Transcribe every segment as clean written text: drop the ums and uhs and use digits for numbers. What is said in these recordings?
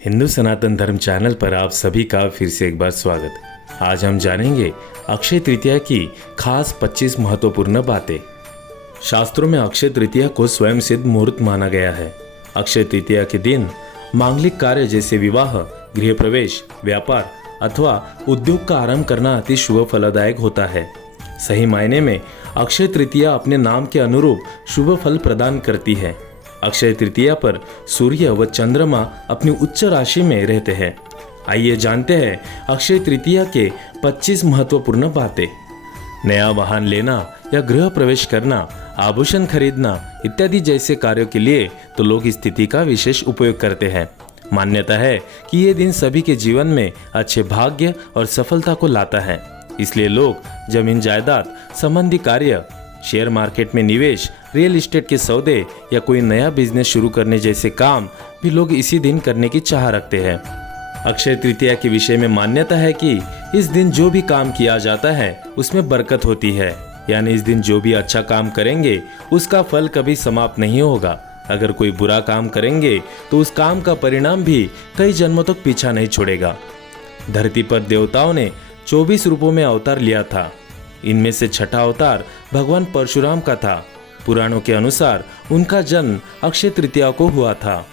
हिंदू सनातन धर्म चैनल पर आप सभी का फिर से एक बार स्वागत। आज हम जानेंगे अक्षय तृतीया की खास 25 महत्वपूर्ण बातें। शास्त्रों में अक्षय तृतीया को स्वयं सिद्ध मुहूर्त माना गया है। अक्षय तृतीया के दिन मांगलिक कार्य जैसे विवाह, गृह प्रवेश, व्यापार अथवा उद्योग का आरंभ करना अति शुभ फलदायक होता है। सही मायने में अक्षय तृतीया अपने नाम के अनुरूप शुभ फल प्रदान करती है। अक्षय तृतीया पर सूर्य व चंद्रमा अपनी उच्च राशि में रहते हैं। आइए जानते हैं अक्षय तृतीया के 25 महत्वपूर्ण बातें। नया वाहन लेना या गृह प्रवेश करना, आभूषण खरीदना इत्यादि जैसे कार्यों के लिए तो लोग इस तिथि का विशेष उपयोग करते हैं। मान्यता है कि ये दिन सभी के जीवन में अच्छे भाग्य और सफलता को लाता है। इसलिए लोग जमीन जायदाद संबंधी कार्य, शेयर मार्केट में निवेश, रियल एस्टेट के सौदे या कोई नया बिजनेस शुरू करने जैसे काम भी लोग इसी दिन करने की चाह रखते हैं। अक्षय तृतीया के विषय में मान्यता है कि इस दिन जो भी काम किया जाता है उसमें बरकत होती है, यानी इस दिन जो भी अच्छा काम करेंगे उसका फल कभी समाप्त नहीं होगा। अगर कोई बुरा काम करेंगे तो उस काम का परिणाम भी कई जन्मों तक पीछा नहीं छोड़ेगा। धरती पर देवताओं ने 24 रूपों में अवतार लिया था। इनमें से छठा अवतार भगवान परशुराम का था। पुराणों के अनुसार उनका जन्म अक्षय तृतीया को हुआ था।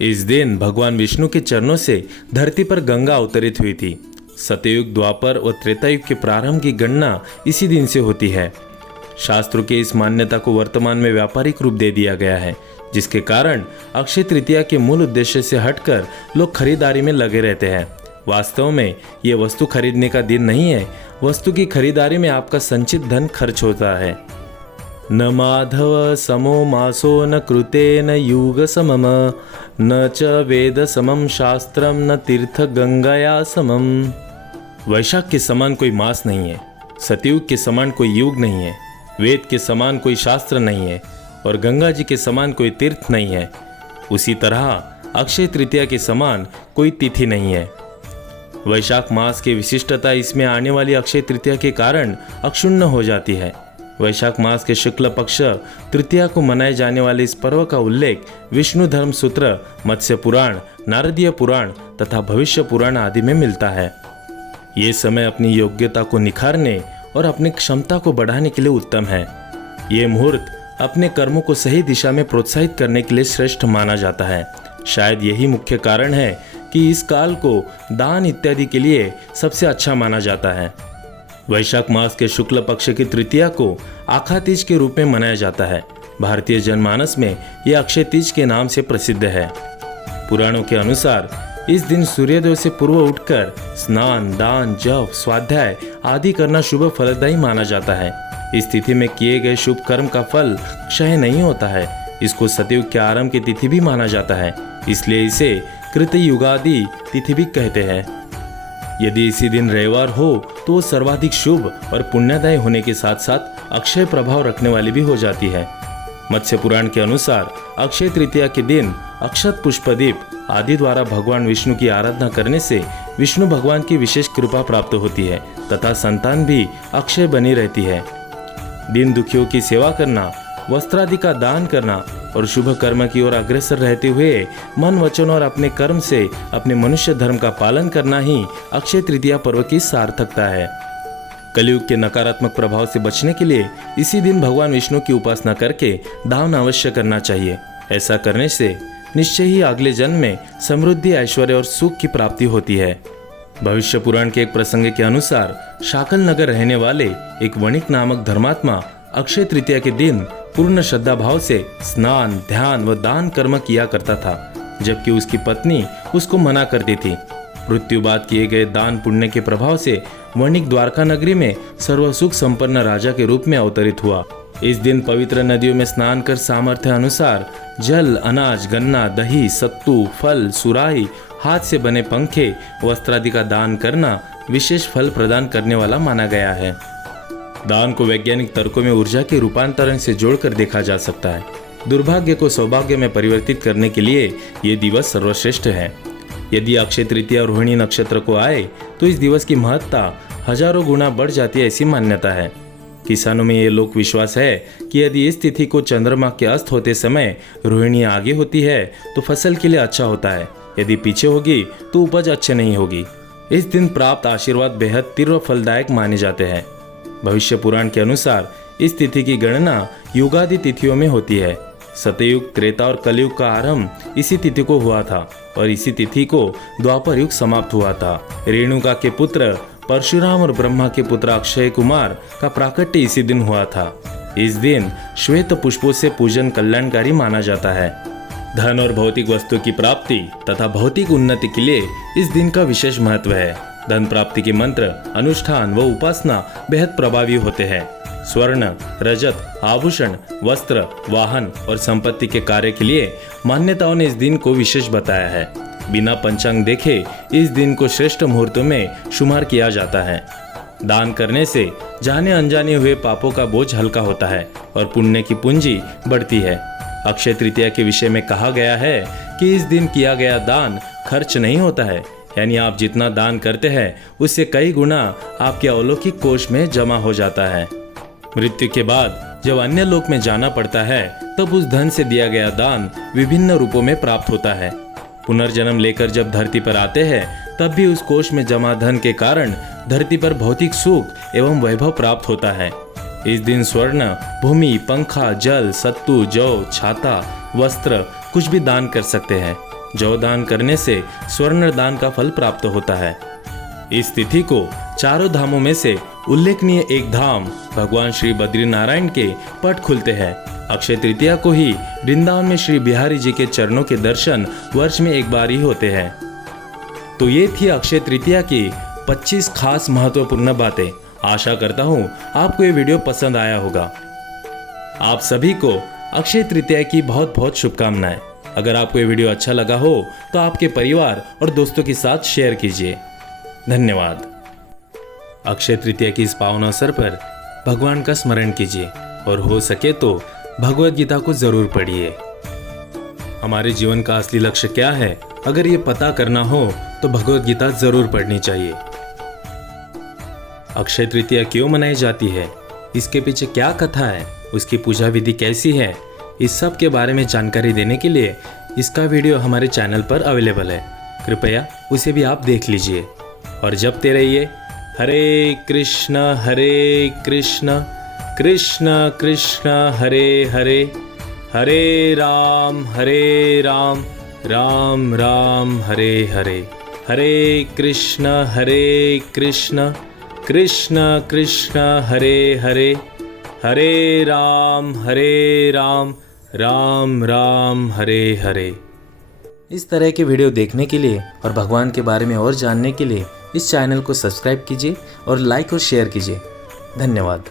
इस दिन भगवान विष्णु के चरणों से धरती पर गंगा अवतरित हुई थी। सतयुग, द्वापर और त्रेतायुग के प्रारंभ की गणना इसी दिन से होती है। शास्त्रों के इस मान्यता को वर्तमान में व्यापारिक रूप दे दिया गया है, जिसके कारण अक्षय तृतीया के मूल उद्देश्य से हटकर लोग खरीदारी में लगे रहते हैं। वास्तव में ये वस्तु खरीदने का दिन नहीं है। वस्तु की खरीदारी में आपका संचित धन खर्च होता है। न माधव समो मासो न कृते न युग समम न च वेद समम शास्त्रम न तीर्थ गंगाया समम। वैशाख के समान कोई मास नहीं है, सतयुग के समान कोई युग नहीं है, वेद के समान कोई शास्त्र नहीं है और गंगा जी के समान कोई तीर्थ नहीं है। उसी तरह अक्षय तृतीया के समान कोई तिथि नहीं है। वैशाख मास की विशिष्टता इसमें आने वाली अक्षय तृतीया के कारण अक्षुण्ण हो जाती है। वैशाख मास के शुक्ल पक्ष तृतीया को मनाए जाने वाले इस पर्व का उल्लेख विष्णु धर्म सूत्र, मत्स्य पुराण, नारदीय पुराण तथा भविष्य पुराण आदि में मिलता है। ये समय अपनी योग्यता को निखारने और अपनी क्षमता को बढ़ाने के लिए उत्तम है। ये मुहूर्त अपने कर्मों को सही दिशा में प्रोत्साहित करने के लिए श्रेष्ठ माना जाता है। शायद यही मुख्य कारण है कि इस काल को दान इत्यादि के लिए सबसे अच्छा माना जाता है। वैशाख मास के शुक्ल पक्ष की तृतीया को आखा तीज के रूप में मनाया जाता है। भारतीय जनमानस में यह अक्षय तीज के नाम से प्रसिद्ध है। पुराणों के अनुसार इस दिन सूर्योदय से पूर्व उठकर स्नान, दान, जप, स्वाध्याय आदि करना शुभ फलदायी माना जाता है। इस तिथि में किए गए शुभ कर्म का फल क्षय नहीं होता है। इसको सतयुग के आरंभ की तिथि भी माना जाता है, इसलिए इसे कृत युगादि तिथि भी कहते हैं। यदि इसी दिन रविवार हो तो वो सर्वाधिक शुभ और पुण्यदायी होने के साथ साथ अक्षय प्रभाव रखने वाली भी हो जाती है। मत्स्य पुराण के अनुसार अक्षय तृतीया के दिन अक्षत, पुष्पदीप आदि द्वारा भगवान विष्णु की आराधना करने से विष्णु भगवान की विशेष कृपा प्राप्त होती है तथा संतान भी अक्षय बनी रहती है। दीन दुखियों की सेवा करना, वस्त्रादि का दान करना और शुभ कर्म की ओर अग्रसर रहते हुए मन, वचन और अपने कर्म से अपने मनुष्य धर्म का पालन करना ही अक्षय तृतीया पर्व की सार्थकता है। कलयुग के नकारात्मक प्रभाव से बचने के लिए इसी दिन भगवान विष्णु की उपासना करके दान अवश्य करना चाहिए। ऐसा करने से निश्चय ही अगले जन्म में समृद्धि, ऐश्वर्य और सुख की प्राप्ति होती है। भविष्य पुराण के एक प्रसंग के अनुसार शाकल नगर रहने वाले एक वणिक नामक धर्मात्मा अक्षय तृतीया के दिन पूर्ण श्रद्धा भाव से स्नान, ध्यान व दान कर्म किया करता था, जबकि उसकी पत्नी उसको मना करती थी। मृत्यु बाद किए गए दान पुण्य के प्रभाव से वणिक द्वारका नगरी में सर्वसुख संपन्न राजा के रूप में अवतरित हुआ। इस दिन पवित्र नदियों में स्नान कर सामर्थ्य अनुसार जल, अनाज, गन्ना, दही, सत्तू, फल, सुराही, हाथ से बने पंखे, वस्त्रादि का दान करना विशेष फल प्रदान करने वाला माना गया है। दान को वैज्ञानिक तर्कों में ऊर्जा के रूपांतरण से जोड़कर देखा जा सकता है। दुर्भाग्य को सौभाग्य में परिवर्तित करने के लिए ये दिवस सर्वश्रेष्ठ है। यदि अक्षय तृतीया रोहिणी नक्षत्र को आए तो इस दिवस की महत्ता हजारों गुना बढ़ जाती है, ऐसी मान्यता है। किसानों में ये लोक विश्वास है कि यदि इस तिथि को चंद्रमा के अस्त होते समय रोहिणी आगे होती है तो फसल के लिए अच्छा होता है। यदि पीछे होगी तो उपज अच्छे नहीं होगी। इस दिन प्राप्त आशीर्वाद बेहद तीव्र फलदायक माने जाते हैं। भविष्य पुराण के अनुसार इस तिथि की गणना युगादि तिथियों में होती है। सतयुग, त्रेता और कलयुग का आरंभ इसी तिथि को हुआ था और इसी तिथि को द्वापर युग समाप्त हुआ था। रेणुका के पुत्र परशुराम और ब्रह्मा के पुत्र अक्षय कुमार का प्राकट्य इसी दिन हुआ था। इस दिन श्वेत पुष्पों से पूजन कल्याणकारी माना जाता है। धन और भौतिक वस्तु की प्राप्ति तथा भौतिक उन्नति के लिए इस दिन का विशेष महत्व है। धन प्राप्ति के मंत्र, अनुष्ठान व उपासना बेहद प्रभावी होते हैं। स्वर्ण, रजत, आभूषण, वस्त्र, वाहन और संपत्ति के कार्य के लिए मान्यताओं ने इस दिन को विशेष बताया है। बिना पंचांग देखे इस दिन को श्रेष्ठ मुहूर्तों में शुमार किया जाता है। दान करने से जाने अनजाने हुए पापों का बोझ हल्का होता है और पुण्य की पूंजी बढ़ती है। अक्षय तृतीया के विषय में कहा गया है कि इस दिन किया गया दान खर्च नहीं होता है, यानी आप जितना दान करते हैं उससे कई गुना आपके अलौकिक कोष में जमा हो जाता है। मृत्यु के बाद जब अन्य लोक में जाना पड़ता है तब उस धन से दिया गया दान विभिन्न रूपों में प्राप्त होता है। पुनर्जन्म लेकर जब धरती पर आते हैं तब भी उस कोष में जमा धन के कारण धरती पर भौतिक सुख एवं वैभव प्राप्त होता है। इस दिन स्वर्ण, भूमि, पंखा, जल, सत्तू, जौ, छाता, वस्त्र कुछ भी दान कर सकते हैं। जौ दान करने से स्वर्ण दान का फल प्राप्त होता है। इस तिथि को चारों धामों में से उल्लेखनीय एक धाम भगवान श्री बद्रीनारायण के पट खुलते हैं। अक्षय तृतीया को ही वृंदावन में श्री बिहारी जी के चरणों के दर्शन वर्ष में एक बार ही होते हैं। तो ये थी अक्षय तृतीया की 25 खास महत्वपूर्ण बातें। आशा करता हूँ आपको ये वीडियो पसंद आया होगा। आप सभी को अक्षय तृतीया की बहुत बहुत शुभकामनाएं। अगर आपको ये वीडियो अच्छा लगा हो तो आपके परिवार और दोस्तों के साथ शेयर कीजिए। धन्यवाद। अक्षय तृतीया की इस पावन अवसर पर भगवान का स्मरण कीजिए और हो सके तो भगवद गीता को जरूर पढ़िए। हमारे जीवन का असली लक्ष्य क्या है, अगर ये पता करना हो तो भगवद गीता जरूर पढ़नी चाहिए। अक्षय तृतीया क्यों मनाई जाती है, इसके पीछे क्या कथा है, उसकी पूजा विधि कैसी है, इस सब के बारे में जानकारी देने के लिए इसका वीडियो हमारे चैनल पर अवेलेबल है। कृपया उसे भी आप देख लीजिए और जपते रहिए हरे कृष्ण कृष्ण कृष्ण हरे हरे, हरे राम राम राम हरे हरे, हरे कृष्ण कृष्ण कृष्ण हरे हरे, हरे राम राम राम हरे हरे। इस तरह के वीडियो देखने के लिए और भगवान के बारे में और जानने के लिए इस चैनल को सब्सक्राइब कीजिए और लाइक और शेयर कीजिए। धन्यवाद।